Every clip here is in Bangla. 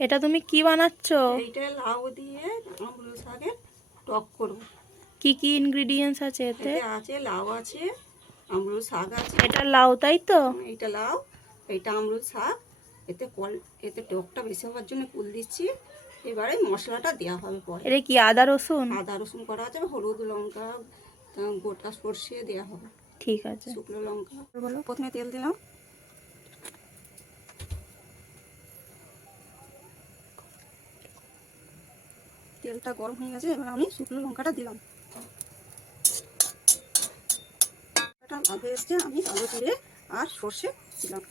এটা তুমি কি বানাচ্ছ? এইটা লাউ দিয়ে আমুল শাকের টক করব। কি কি ইনগ্রেডিয়েন্টস আছে এতে? এতে আছে লাউ আছে, আমুল শাক আছে। এটা লাউ তাই তো? এইটা লাউ, এইটা আমুল শাক। এতে টকটা বেশি হওয়ার জন্য কুল দিচ্ছি। এবারে মশলাটা দেওয়া হবে পরে। এটা কি আদা রসুন? আদা রসুন করা আছে, হলুদ লঙ্কা গোটা সর্ষে দেওয়া হবে। ঠিক আছে, শুকনো লঙ্কা বলো। প্রথমে তেল দিলাম, তেলটা গরম হয়ে গেছে। এবার আমি শুকনো লঙ্কাটা দিলাম। এটা ভালো এসছে, আমি কালো জিরে আর সর্ষে দিলাম।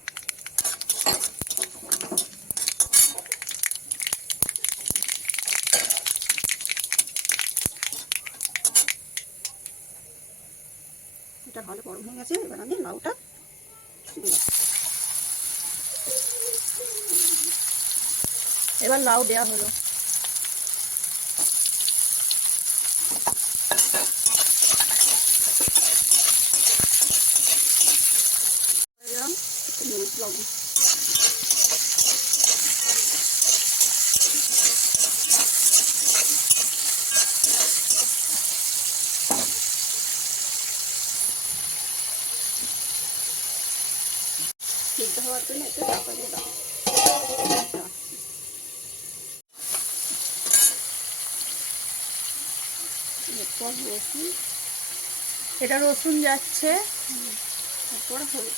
এটা ভালো গরম হয়ে গেছে। এবার আমি লাউটা দিলাম। এবার লাউ দেওয়া হলো। দিলাম একটু মরিচ লবণ। সিদ্ধ হওয়ার জন্য একটু চাপা দিয়ে দাও। এরপর রসুন, এটা রসুন যাচ্ছে। তারপর হলুদ।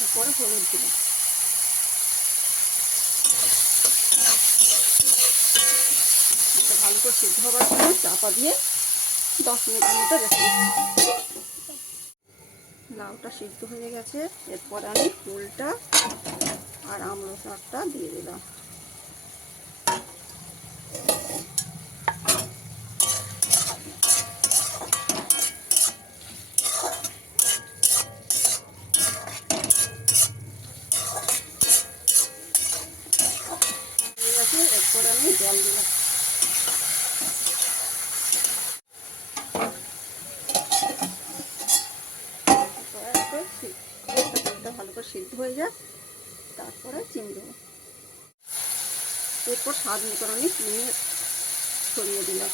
এরপরে হলুদ দিলাম। ভালো করে সিদ্ধ হওয়ার জন্য চাপা দিয়ে 10 মিনিটের মতো রেখে দিচ্ছি। লাউটা সিদ্ধ হয়ে গেছে। এরপর আমি ফুলটা আর আমড়ো শাকটা দিয়ে দিলাম। এরপর আমি জল দিলাম। ভালো করে সিদ্ধ হয়ে যায়, তারপরে চিনি দেবো। এরপর স্বাদ মতো আমি চিনি ছড়িয়ে দিলাম।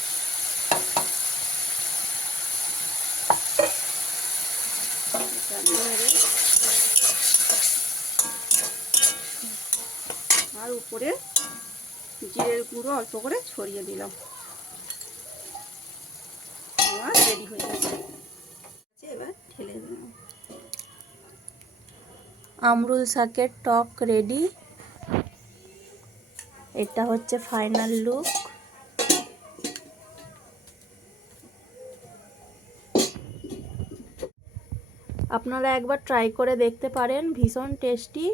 আর উপরে জিরের গুঁড়ো অল্প করে ছড়িয়ে দিলাম। আমার রেডি হয়ে গেছে। এবার ঢেলে দিলাম। আমরুল শাকের টক রেডি। এটা হচ্ছে ফাইনাল লুক। আপনারা একবার ট্রাই করে দেখতে পারেন, ভীষণ টেস্টি।